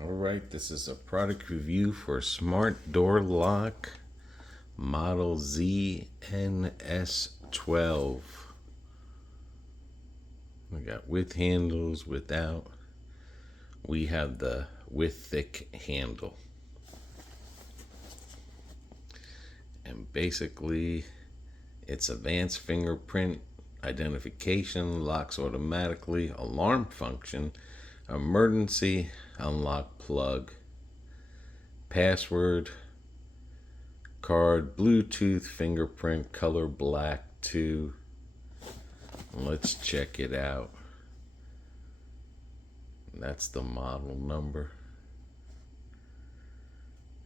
Alright, this is a product review for Smart Door Lock Model ZNS12. We got with handles, without. We have the with thick handle. And basically, it's advanced fingerprint identification, locks automatically, alarm function, emergency unlock plug, password, card, Bluetooth, fingerprint, color black 2. Let's check it out. That's the model number,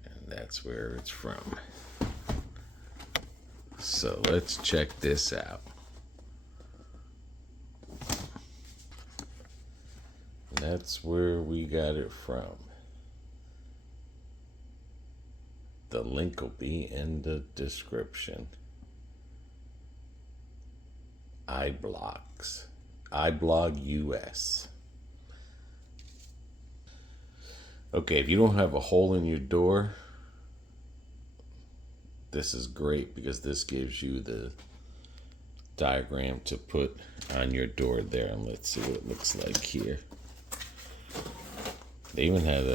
and that's where it's from. So let's check this out. That's where we got it from. The link will be in the description. IBlog US. Okay, if you don't have a hole in your door, this is great because this gives you the diagram to put on your door there. And let's see what it looks like here. They even had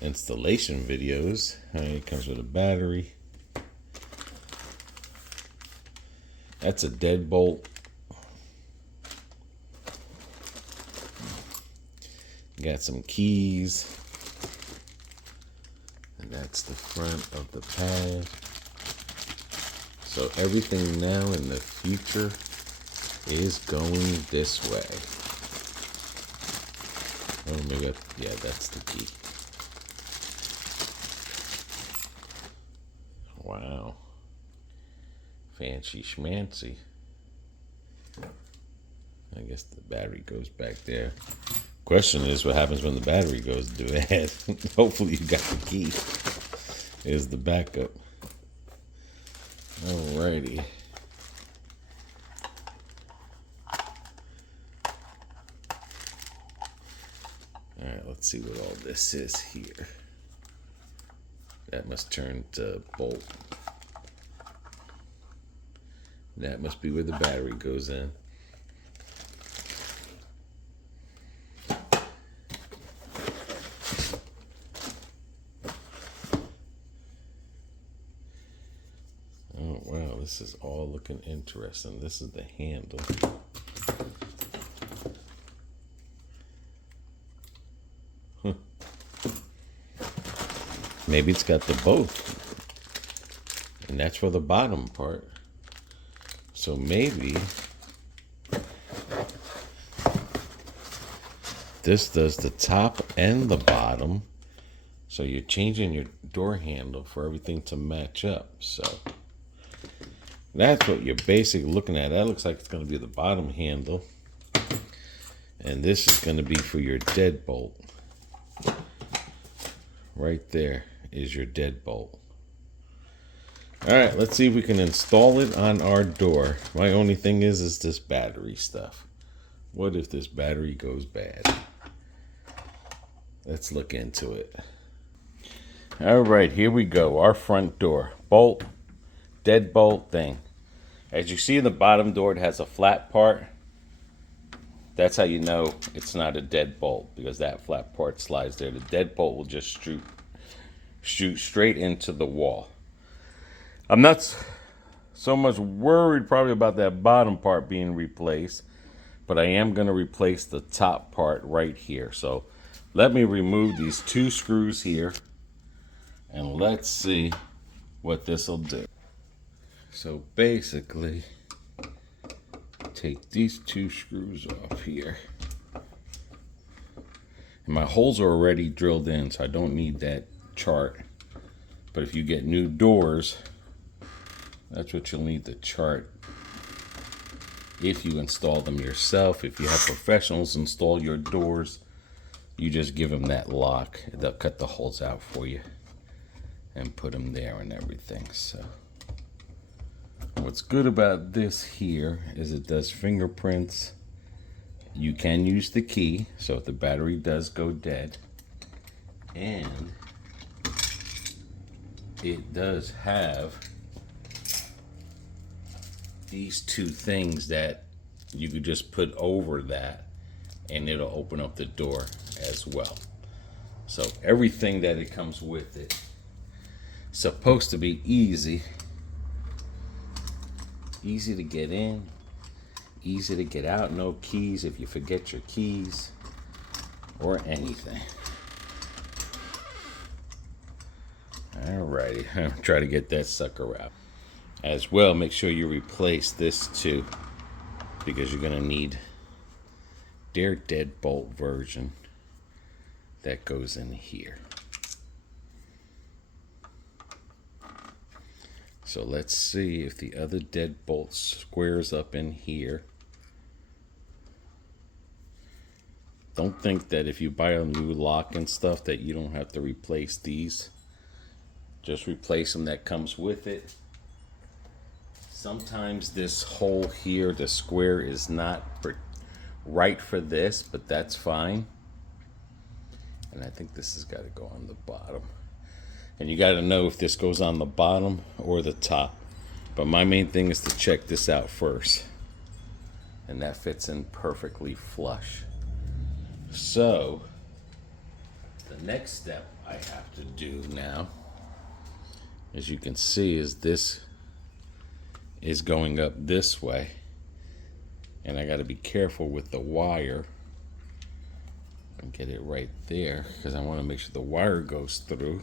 installation videos. It comes with a battery. That's a Deadbolt. Got some keys. And that's the front of the pad. So everything now in the future is going this way. Oh my God, yeah, that's the key. Wow. Fancy schmancy. I guess the battery goes back there. Question is, what happens when the battery goes dead? Hopefully you got the key. Here's the backup. Alrighty. Alright, let's see what all this is here. That must turn to bolt. That must be where the battery goes in. Oh wow, this is all looking interesting. This is the handle. Maybe it's got the both. And that's for the bottom part. So maybe this does the top and the bottom. So you're changing your door handle for everything to match up. So that's what you're basically looking at. That looks like it's going to be the bottom handle. And this is going to be for your deadbolt. Right there is your deadbolt. Alright, let's see if we can install it on our door. My only thing is this battery stuff. What if this battery goes bad? Let's look into it. Alright, here we go. Our front door. Bolt. Deadbolt thing. As you see in the bottom door, it has a flat part. That's how you know it's not a deadbolt, because that flat part slides there. The deadbolt will just shoot straight into the wall. I'm not so much worried probably about that bottom part being replaced, but I am going to replace the top part right here. So let me remove these 2 screws here, and let's see what this will do. So basically, take these 2 screws off here. And my holes are already drilled in, so I don't need that chart. But if you get new doors, that's what you'll need, the chart. If you install them yourself, if you have professionals install your doors, you just give them that lock. They'll cut the holes out for you and put them there and everything. So what's good about this here is it does fingerprints. You can use the key, so if the battery does go dead, And it does have these two things that you could just put over that and it'll open up the door as well. So everything that it comes with it is supposed to be easy to get in, easy to get out. No keys if you forget your keys or anything. Alrighty, I'll try to get that sucker out. As well, make sure you replace this too, because you're gonna need their Deadbolt version that goes in here. So let's see if the other Deadbolt squares up in here. Don't think that if you buy a new lock and stuff that you don't have to replace these. Just replace them that comes with it. Sometimes this hole here, the square, is not right for this, but that's fine. And I think this has got to go on the bottom. And you got to know if this goes on the bottom or the top. But my main thing is to check this out first. And that fits in perfectly flush. So, the next step I have to do now, as you can see, is this is going up this way, and I got to be careful with the wire and get it right there, because I want to make sure the wire goes through.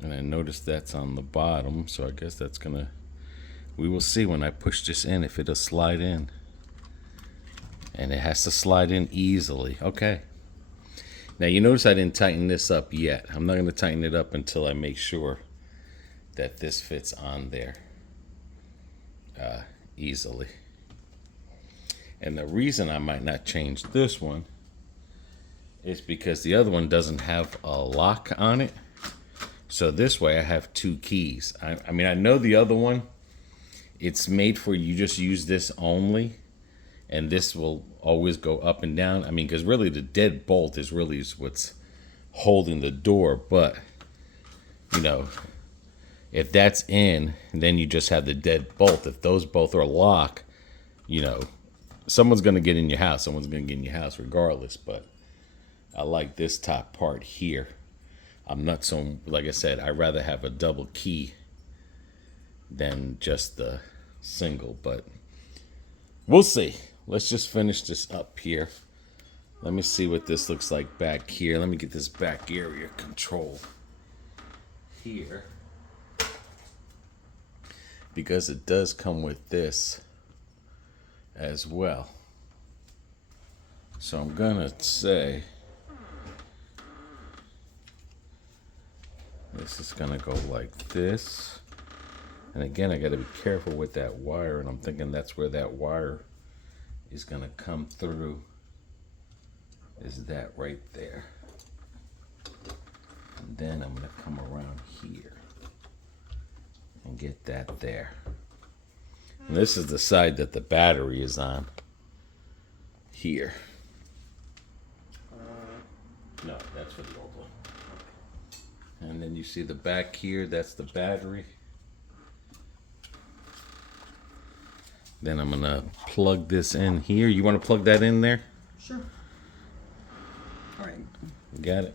And I noticed that's on the bottom, so I guess that's gonna, we will see when I push this in if it'll slide in. And it has to slide in easily. Okay, now you notice I didn't tighten this up yet. I'm not going to tighten it up until I make sure that this fits on there easily. And the reason I might not change this one is because the other one doesn't have a lock on it. So this way I have two keys. I mean, I know the other one, it's made for you just use this only, and this will always go up and down. I mean, because really the deadbolt is really what's holding the door. But, you know, if that's in, then you just have the deadbolt. If those both are locked, you know, someone's going to get in your house. Someone's going to get in your house regardless. But I like this top part here. I'm not so, like I said, I'd rather have a double key than just the single. But we'll see. Let's just finish this up here. Let me see what this looks like back here. Let me get this back area control here, because it does come with this as well. So I'm gonna say this is gonna go like this. And again, I gotta be careful with that wire, and I'm thinking that's where that wire is gonna come through, is that right there. And then I'm gonna come around here and get that there. And this is the side that the battery is on here. No, that's for the old one. And then you see the back here, that's the battery. Then I'm gonna plug this in here. You want to plug that in there? Sure. All right. You got it?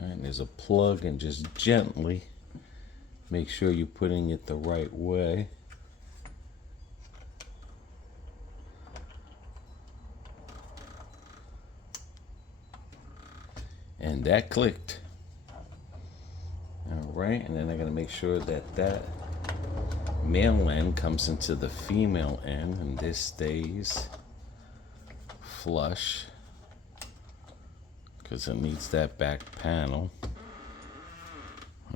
All right, there's a plug, and just gently make sure you're putting it the right way. And that clicked. All right, and then I gotta make sure that that male end comes into the female end, and this stays flush because it needs that back panel.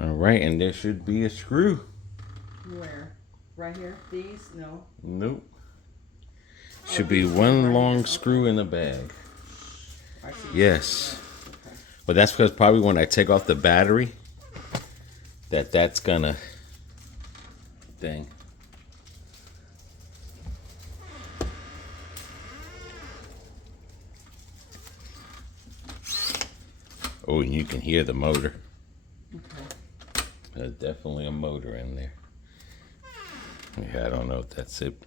All right, and there should be a screw. Where? Right here? These? No. Nope. Should be one long screw in the bag. I see. Yes. But that's because probably when I take off the battery, that's gonna thing. Oh, and you can hear the motor. Okay. There's definitely a motor in there. Yeah, I don't know if that's it.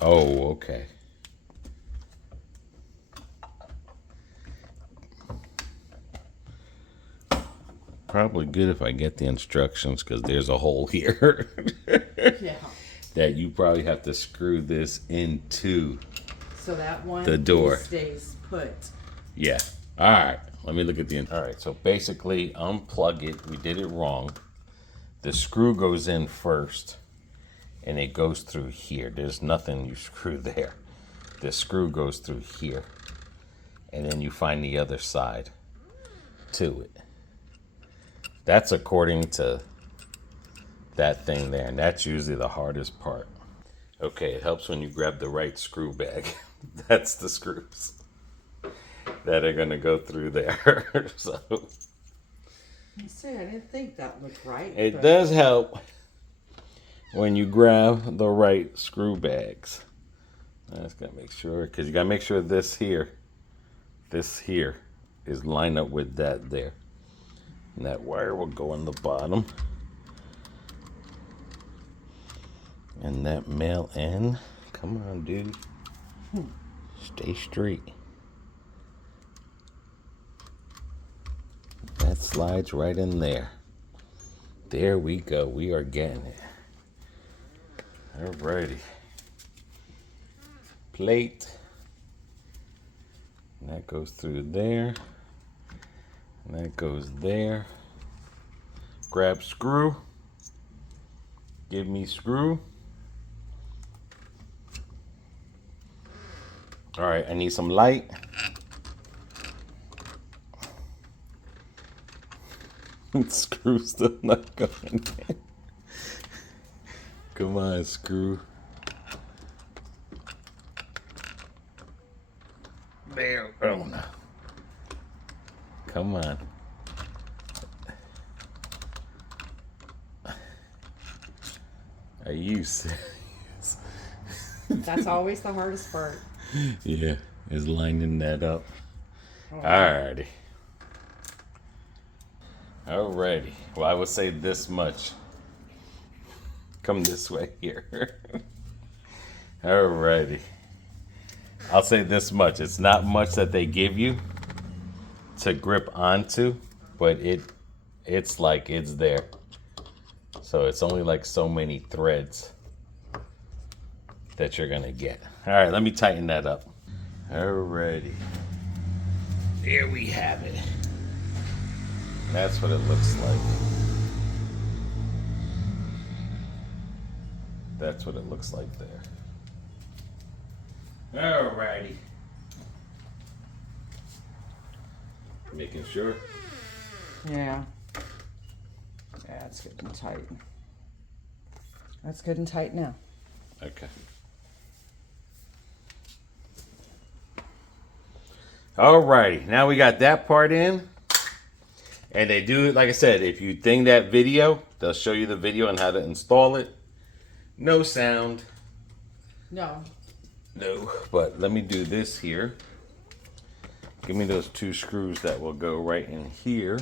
Oh, okay. Probably good if I get the instructions, because there's a hole here. Yeah. That you probably have to screw this into So that one the door. stays put. Yeah. All right. Let me look at the. All right. So basically, unplug it. We did it wrong. The screw goes in first, and it goes through here. There's nothing you screw there. The screw goes through here, and then you find the other side to it. That's according to that thing there, and that's usually the hardest part. Okay, it helps when you grab the right screw bag. That's the screws that are gonna go through there. So You see, I didn't think that looked right. it does help when you grab the right screw bags. I just gotta make sure, because you gotta make sure this here is lined up with that there. And that wire will go in the bottom. And that male end, come on, dude. Stay straight. That slides right in there. There we go. We are getting it. Alrighty. Plate. And that goes through there. And that goes there. Grab screw. Give me screw. All right, I need some light. Screw still not going in. Come on, screw. There. Oh no. Come on. Are you serious? That's always the hardest part. Yeah, is lining that up. Alrighty. Alrighty. Well, I would say this much. Come this way here. Alrighty. I'll say this much. It's not much that they give you to grip onto, but it's like it's there. So it's only like so many threads that you're gonna get. All right, let me tighten that up. Alrighty. There we have it. That's what it looks like. That's what it looks like there. Alrighty. Making sure. Yeah. Yeah, it's good and tight. That's good and tight now. Okay. Alrighty, now we got that part in. And they do, like I said, if you ding that video, they'll show you the video on how to install it. No sound. No. No, but let me do this here. Give me those two screws that will go right in here.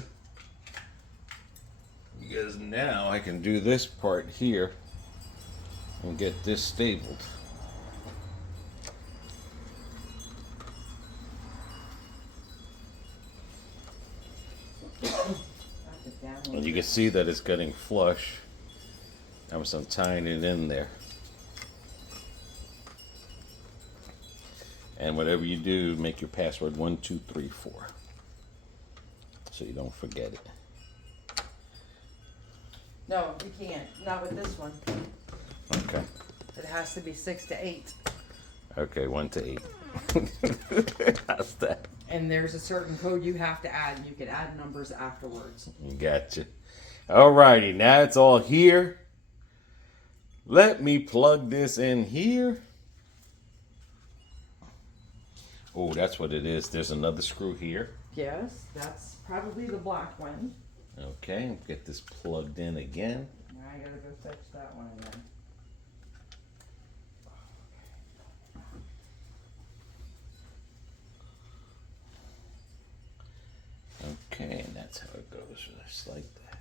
Because now I can do this part here and get this stapled. And you can see that it's getting flush. I'm tying it in there. And whatever you do, make your password 1234, so you don't forget it. No, you can't. Not with this one. Okay. It has to be 6 to 8. Okay, 1 to 8. How's that? And there's a certain code you have to add, and you can add numbers afterwards. Gotcha. Alrighty, now it's all here. Let me plug this in here. Oh, that's what it is. There's another screw here. Yes, that's probably the black one. Okay, get this plugged in again. Now I gotta go fetch that one again. That's how it goes, just like that.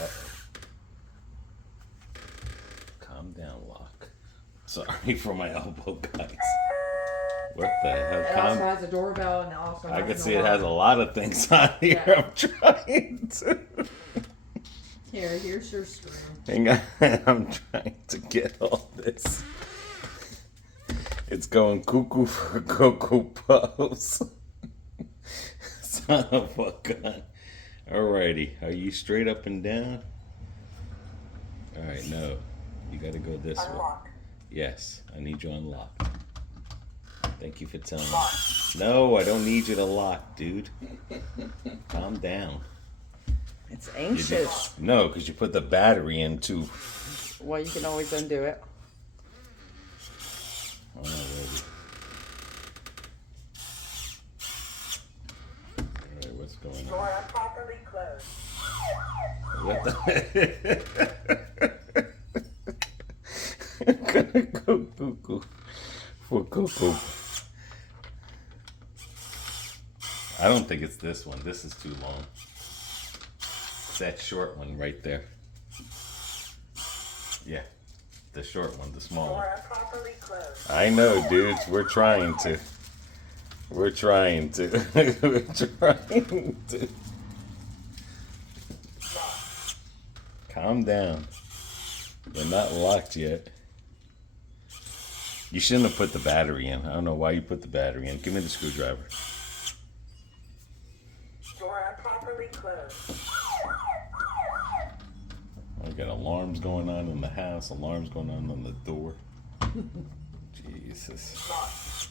Uh-oh. Calm down, lock. Sorry for my elbow, guys. What the hell? It also has a doorbell and it also has I can an see it alarm. has a lot of things on here. Yeah. I'm trying to. Here's your screw. Hang on. I'm trying to get all this. It's going cuckoo for Cocoa Puffs. Son of a gun. Alrighty. Are you straight up and down? Alright, no. You gotta go this way. Yes, I need you unlocked. Thank you for telling me. No, I don't need you to lock, dude. Calm down. It's anxious. No, because you put the battery in too. Well, you can always undo it. Alright, what's going on? Door improperly closed. What the? I'm gonna go cuckoo for cuckoo. I don't think it's this one. This is too long. It's that short one right there. Yeah, the short one, the small one. Door improperly closed. I know, dudes. We're trying to. We're trying to. We're trying to. Calm down. They're not locked yet. You shouldn't have put the battery in. I don't know why you put the battery in. Give me the screwdriver. Door improperly closed. We got alarms going on in the house, alarms going on the door. Jesus.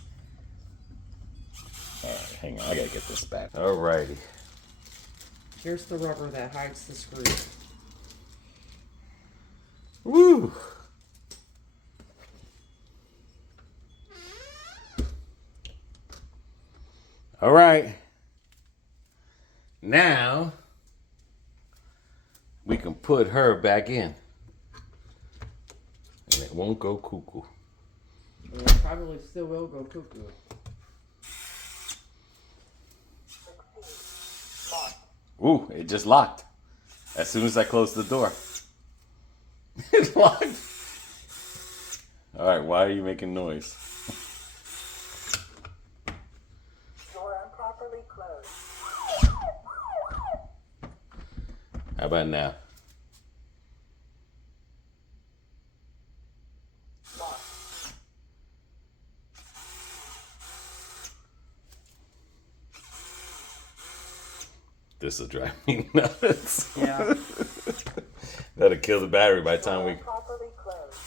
Alright, hang on. I gotta get this back. Alrighty. Here's the rubber that hides the screw. Woo! Alright. Now we can put her back in. And it won't go cuckoo. It probably still will go cuckoo. Ooh, it just locked. As soon as I closed the door. It locked. Alright, why are you making noise? Door improperly closed. How about now? This will drive me nuts. Yeah. That'll kill the battery by the time we... Improperly closed.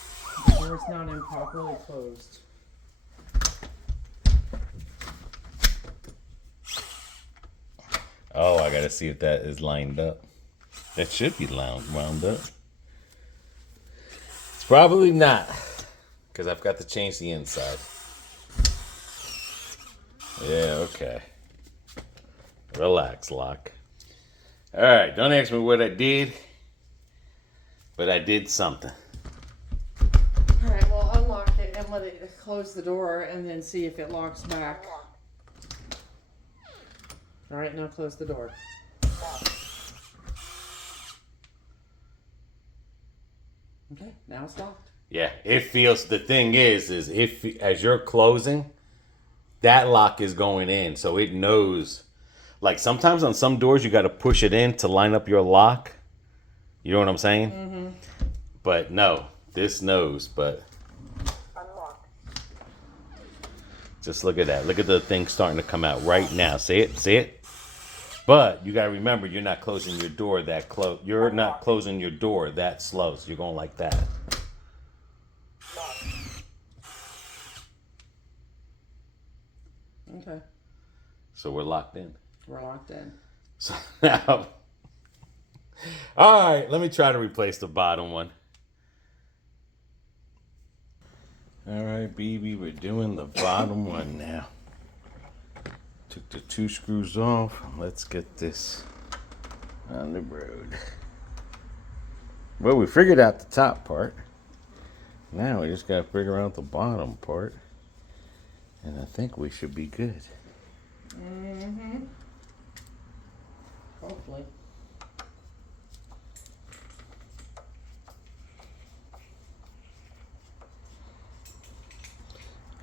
The door's not improperly closed. Oh, I gotta see if that is lined up. That should be wound up. It's probably not, because I've got to change the inside. Yeah, okay. Relax, lock. Alright, don't ask me what I did, but I did something. Alright, well, unlock it and let it close the door and then see if it locks back. Alright, now close the door. Okay, now it's locked. Yeah, it feels, the thing is if as you're closing, that lock is going in, so it knows. Like sometimes on some doors you got to push it in to line up your lock. You know what I'm saying? Mm-hmm. But no, this knows. But Unlocked. just look at that. Look at the thing starting to come out right now. See it? See it? But you got to remember, you're not closing your door that close. You're not closing your door that slow. So you're going like that. Okay, So we're locked in. we're locked in. So now, all right, let me try to replace the bottom one. All right, BB, we're doing the bottom one now. Took the 2 screws off. Let's get this on the road. Well, we figured out the top part. Now we just got to figure out the bottom part. And I think we should be good. Mm-hmm. Hopefully.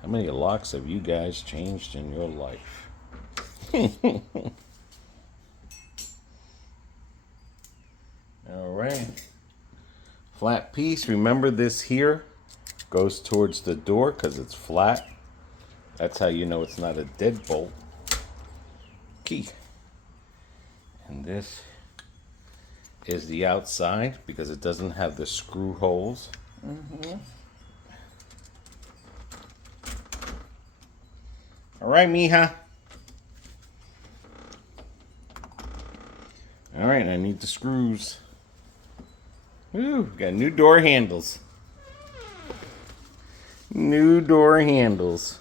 How many locks have you guys changed in your life? All right. Flat piece. Remember this here goes towards the door because it's flat. That's how you know it's not a deadbolt key. And this is the outside because it doesn't have the screw holes. Mm-hmm. All right, mija. All right, I need the screws. Ooh, got new door handles. New door handles.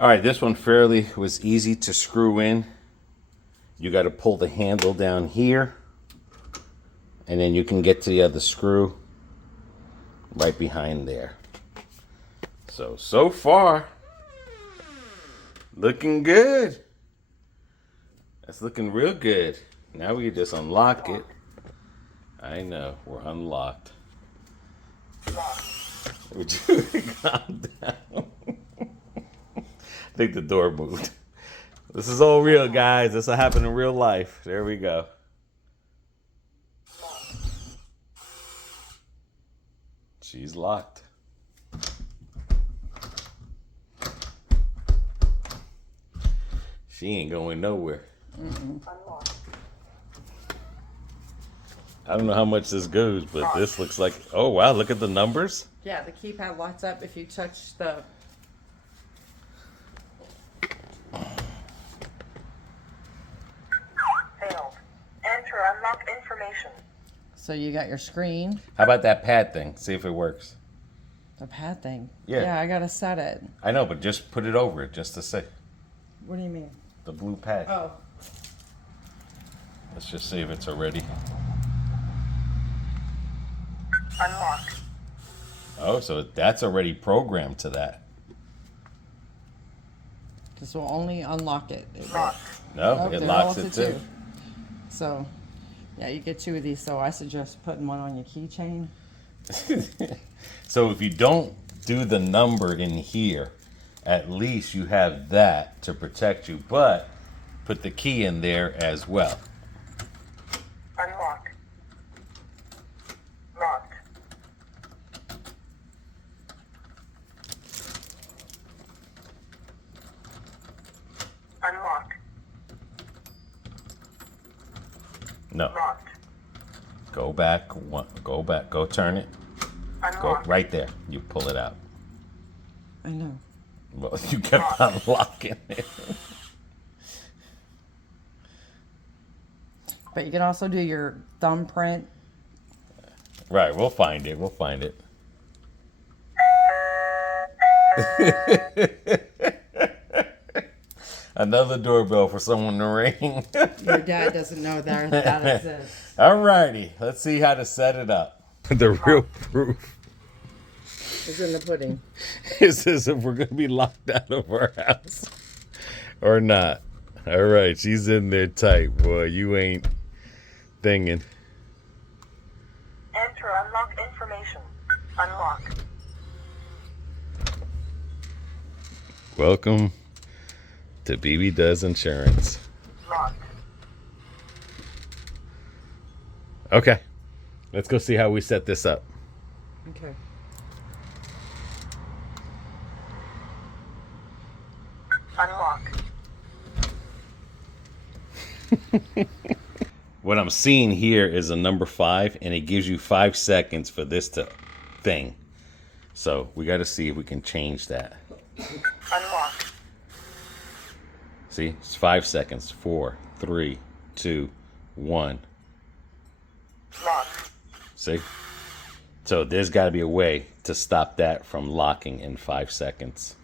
All right, this one fairly was easy to screw in. You got to pull the handle down here, and then you can get to the other screw right behind there. So far, looking good. That's looking real good. Now we can just unlock it. I know, we're unlocked. Would you calm down? I think the door moved. This is all real, guys. This will happen in real life. There we go. She's locked. She ain't going nowhere. Unlocked. I don't know how much this goes, but this looks like... Oh, wow, look at the numbers. Yeah, the keypad lights up if you touch the... Failed. Enter unlock information. So you got your screen, How about that pad thing? See if it works. the pad thing. Yeah. Yeah, I gotta set it. I know, but just put it over it just to see. What do you mean? The blue pad. Oh. Let's just see if it's already... Unlock. Oh, so that's already programmed to that. This will only unlock it. Locked. No, Nope, it they're locks all it to too. two. So, yeah, you get two of these. So I suggest putting one on your keychain. So if you don't do the number in here, at least you have that to protect you, but put the key in there as well. Unlock. Locked. Unlock. No, Locked. go back, go back, go turn it, go Unlocked. right there. You pull it out. I know. Well, you kept unlocking it. But you can also do your thumbprint. Right, we'll find it. We'll find it. Another doorbell for someone to ring. Your dad doesn't know that exists. Alrighty, let's see how to set it up. The real proof It's in the pudding. is this if we're gonna be locked out of our house or not. Alright, she's in there tight, boy. You ain't thinging. Enter unlock information. Unlock. Welcome to BB Does Insurance. Locked. Okay, let's go see how we set this up. Okay. Unlock. What I'm seeing here is a number 5, and it gives you 5 seconds for this to thing. So we got to see if we can change that. Unlock. See, it's 5 seconds. 4, 3, 2, 1. Locked. See? So there's got to be a way to stop that from locking in 5 seconds.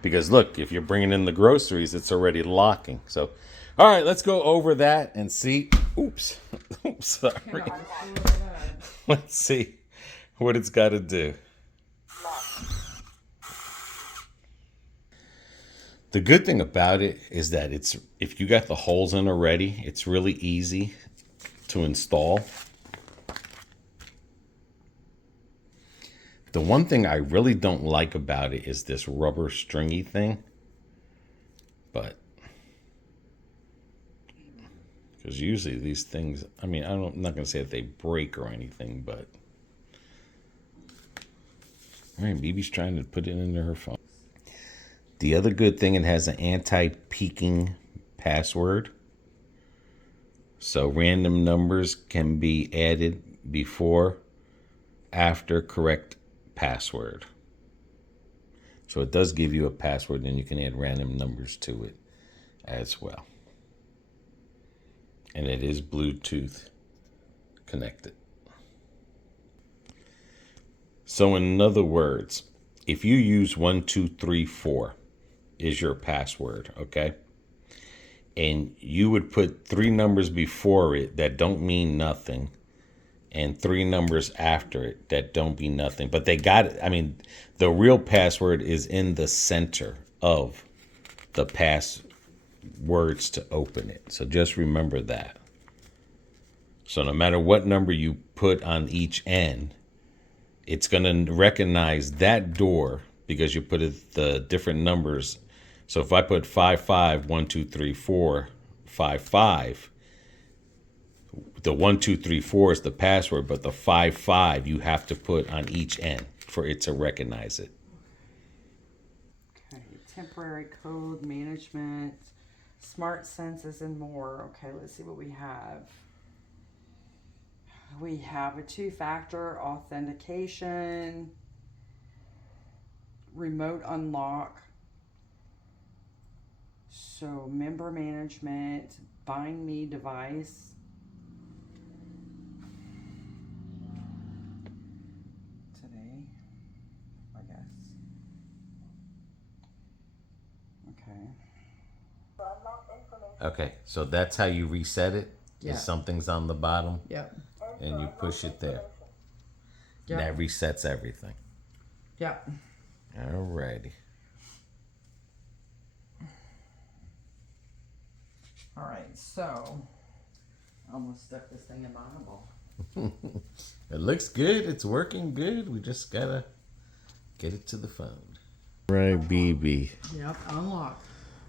Because look, if you're bringing in the groceries, it's already locking. So, all right, let's go over that and see. Oops. Oops, sorry. Let's see what it's got to do. Locked. The good thing about it is that it's, if you got the holes in already, it's really easy to install. The one thing I really don't like about it is this rubber stringy thing. But, because usually these things, I mean, I'm not going to say that they break or anything, but. All right, BB's trying to put it into her phone. The other good thing, it has an anti-peeking password. So random numbers can be added before, after correct password. So it does give you a password, and you can add random numbers to it as well. And it is Bluetooth connected. So in other words, if you use 1234 is your password, okay? And you would put 3 numbers before it that don't mean nothing, and 3 numbers after it that don't mean nothing. But they got it. I mean, the real password is in the center of the passwords to open it. So just remember that. So no matter what number you put on each end, it's going to recognize that door because you put the different numbers. So if I put 55, 1, 2, 3, 4, 5, 5, the 1, 2, 3, 4 is the password, but the 5, 5 you have to put on each end for it to recognize it. Okay, temporary code management, smart senses, and more. Okay, let's see what we have. We have a 2-factor authentication, remote unlock, so member management, bind me device, today, I guess. Okay. Okay, so that's how you reset it. Yeah. Is something's on the bottom Yep. and you push it there. Yep. And that resets everything. Yep. Alrighty. All right, so I almost stuck this thing in my eyeball. It looks good. It's working good. We just gotta get it to the phone. Right, BB. Yep, unlock.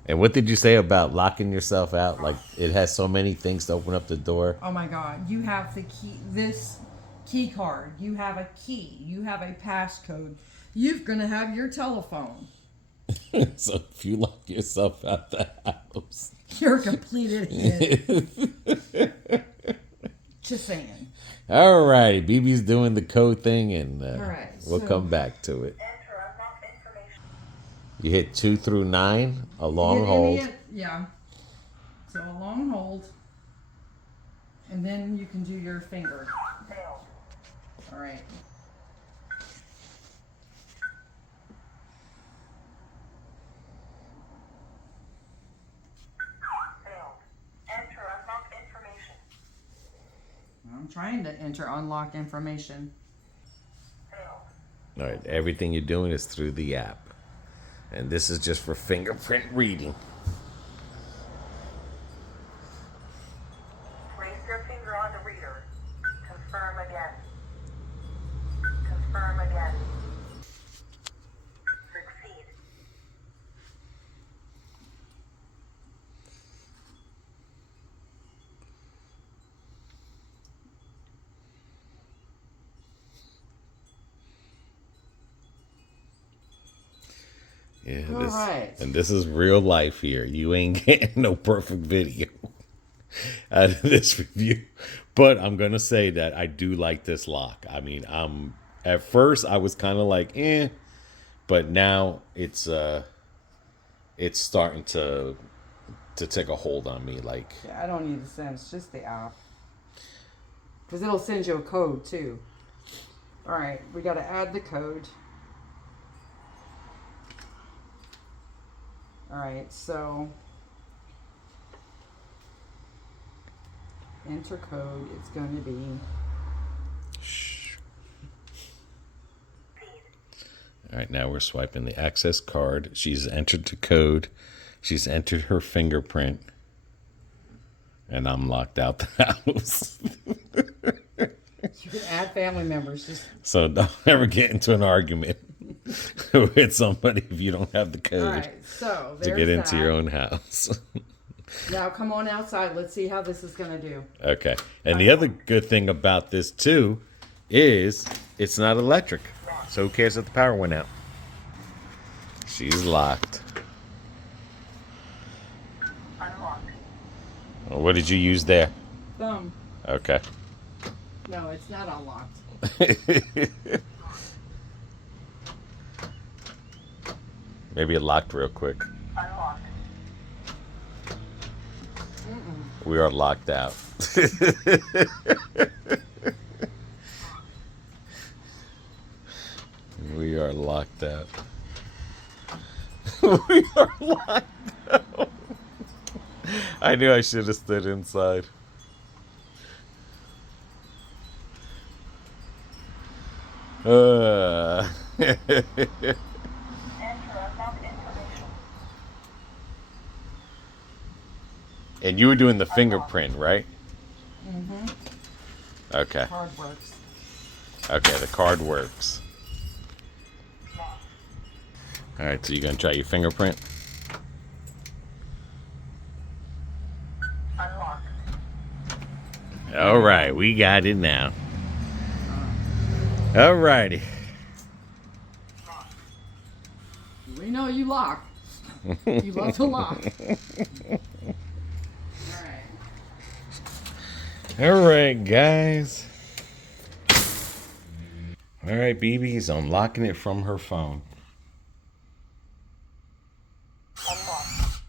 And what did you say about locking yourself out? Like it has so many things to open up the door. Oh my God, you have the key, this key card, you have a key, you have a passcode, you're gonna have your telephone. So if you lock yourself out the house, You're a complete idiot. Just saying. all right, BB's doing the code thing, and All right, we'll so- come back to it. Enter unlock information. You hit 2 through 9, a long Hit hold. any- Yeah. So a long hold. And then you can do your finger. Failed. All right. Failed. Enter unlock information. I'm trying to enter unlock information. Failed. All right, everything you're doing is through the app. And this is just for fingerprint reading. Place your finger on the reader. Confirm again. Confirm again. Succeed. Yeah, All this, right. and this is real life here. You ain't getting no perfect video out of this review. But I'm going to say that I do like this lock. I mean, at first I was kind of like, but now it's starting to take a hold on me. Like, Yeah, I don't need the sense, just the app. Because it'll send you a code too. All right, we got to add the code. All right, so enter code. It's going to be shh. All right, now we're swiping the access card. She's entered the code. She's entered her fingerprint. And I'm locked out the house. You can add family members. Just So don't ever get into an argument with somebody if you don't have the all code right. So to there's get into that. your own house. Now come on outside. Let's see how this is gonna do. Okay. And the other good thing about this too is it's not electric. So who cares if the power went out? She's locked. Unlocked. Well, what did you use there? Thumb. Okay. No, it's not unlocked. Maybe it locked real quick. Unlocked. We are locked out. We are locked out. We are locked out. I knew I should have stood inside. Enter unlocked information. And you were doing the fingerprint, right? Mm-hmm. Okay. Card works. Okay, the card works. All right, so you're gonna try your fingerprint? Unlocked. All right, we got it now. All righty. We know you lock. You love to lock. All right, guys. All right, BB's unlocking it from her phone. Unlocked.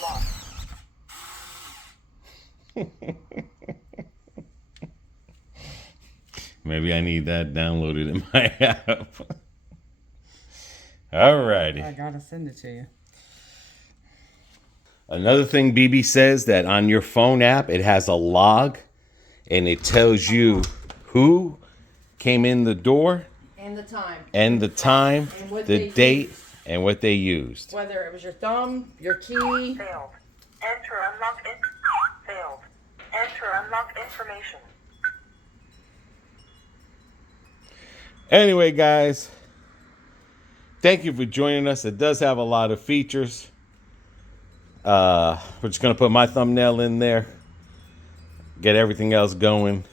Locked. Maybe I need that downloaded in my app. All righty. I gotta send it to you. Another thing BB says that on your phone app, it has a log and it tells you who came in the door And the time. and the time, And what the they date, used. and what they used. Whether it was your thumb, your key. Failed. Enter unlocked failed. Enter unlocked information. Anyway, guys, thank you for joining us. It does have a lot of features. We're just going to put my thumbnail in there. Get everything else going.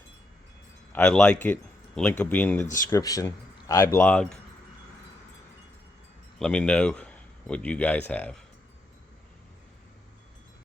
I like it. Link will be in the description. IBlog. Let me know what you guys have.